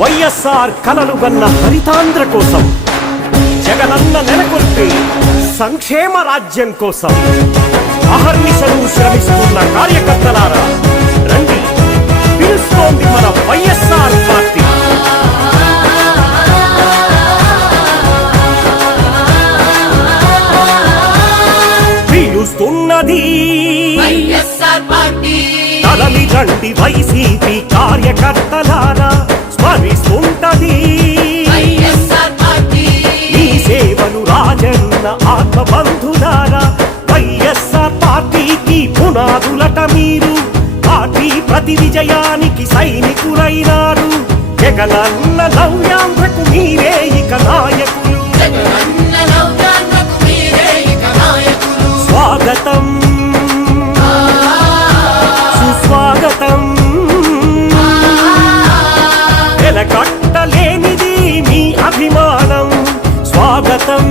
వైఎస్ఆర్ కలలుగన్న హరితాంధ్ర కోసం, జగనన్న నెలకొల్పే సంక్షేమ రాజ్యం కోసం అహర్నిశలు శ్రమిస్తున్న కార్యకర్తలారా రండి, పిలుస్తోంది మన వైఎస్ఆర్ పార్టీ. పిలుస్తున్నది వైఎస్ఆర్ పార్టీ. కదలి రండి వైసీపీ కార్యకర్తలారా, స్మరిస్తుంటది వైఎస్ఆర్ పార్టీ. ఈ సేవలు రాజన్న ఆత్మబంధులారా, వైఎస్ఆర్ పార్టీకి పునాదులట మీరు, పార్టీ ప్రతి విజయానికి సైనికులైనారు. జగనన్న నవ్యాంధ్రకు మీరే ఇక నాయకులు, జగనన్న నవ్యాంధ్రకు మీరే ఇక నాయకులు. స్వాగతం సుస్వాగతం, వెలకట్టలేనిది మీ అభిమానం. స్వాగతం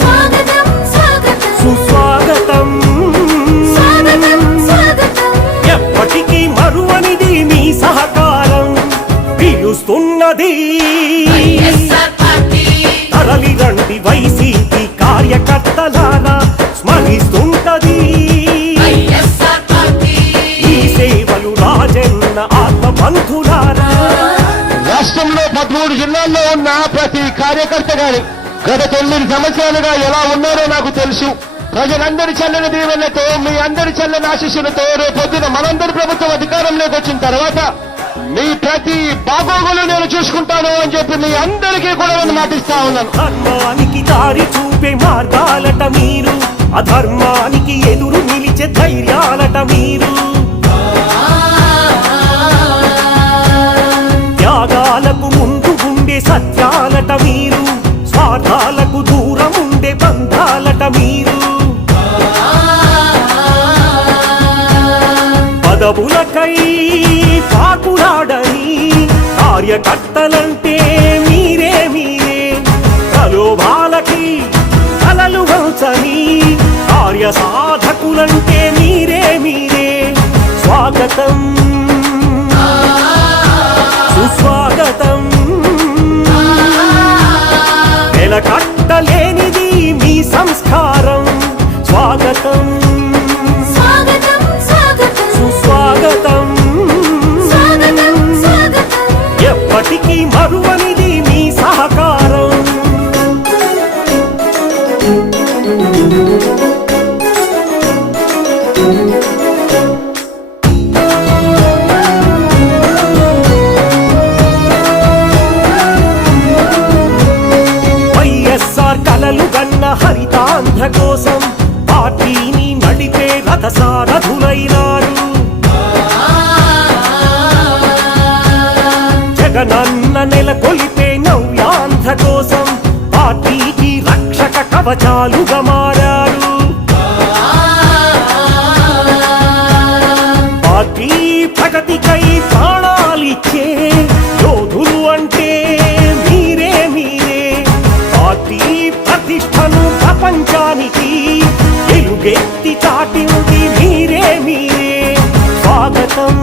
స్వాగతం స్వాగతం సుస్వాగతం, స్వాగతం స్వాగతం. ఎప్పటికీ మరువనిది మీ సహకారం. పిలుస్తున్నది వైఎస్ఆర్ పార్టీ. తరలి రండి వైసీపీ కార్యకర్తలారా, స్మరిస్తుంటది వైఎస్ఆర్ పార్టీ. ఈ సేవలు రాజన్న ఆత్మబంధులారా. రాష్ట్రంలో 13 జిల్లాల్లో ఉన్న ప్రతి కార్యకర్త గాని గత 9 సంవత్సరాలుగా ఎలా ఉన్నారో నాకు తెలుసు. ప్రజలందరి చల్లని దీవెనలతో, మీ అందరి చల్లని ఆశీస్సులతో రేపొద్దున మనందరి ప్రభుత్వం అధికారంలోకి వచ్చిన తర్వాత మీ ప్రతి బాగోగులు నేను చూసుకుంటాను అని చెప్పి మీ అందరికీ కూడా నేను మాటిస్తా ఉన్నాను. ధర్మానికి దారి చూపే మార్గాలట మీరు, అధర్మానికి ఎదురు నిలిచే ధైర్యాలట మీరు. త్యాగాలకు ముందు ఉండే సత్యాలట మీరు, స్వార్థాలకు దూరం ఉండే బంధాలట మీరు. పదవులకై పాకులాడని కార్యకర్తలంటే మీరే మీరే, ప్రలోభాలకి కలలు వంచని కార్య సాధకులంటే మీరే మీరే. స్వాగతం సుస్వాగతం, వెలకట్టలేనిది మీ సంస్కారం. స్వాగతం స్వాగతం స్వాగతం సుస్వాగతం, స్వాగతం స్వాగతం. ఎప్పటికీ మరువనిది మీ సహకారం. వైఎస్ఆర్ కలలు గన్న హరితాంధ్ర కోసం పార్టీని నడిపే రథసారథులైనారు. జగనన్న నెలకొల్పే నవ్యాంధ్ర కోసం పార్టీకి రక్షక కవచాలుగా మారారు. పార్టీ ప్రగతికై ప్రాణాలిచ్చే యోధులు అంటే మీరే మీరే. పార్టీ ప్రతిష్టను ప్రపంచానికి ఎలుగెత్తి చాటింది మీరే మీరే. స్వాగతం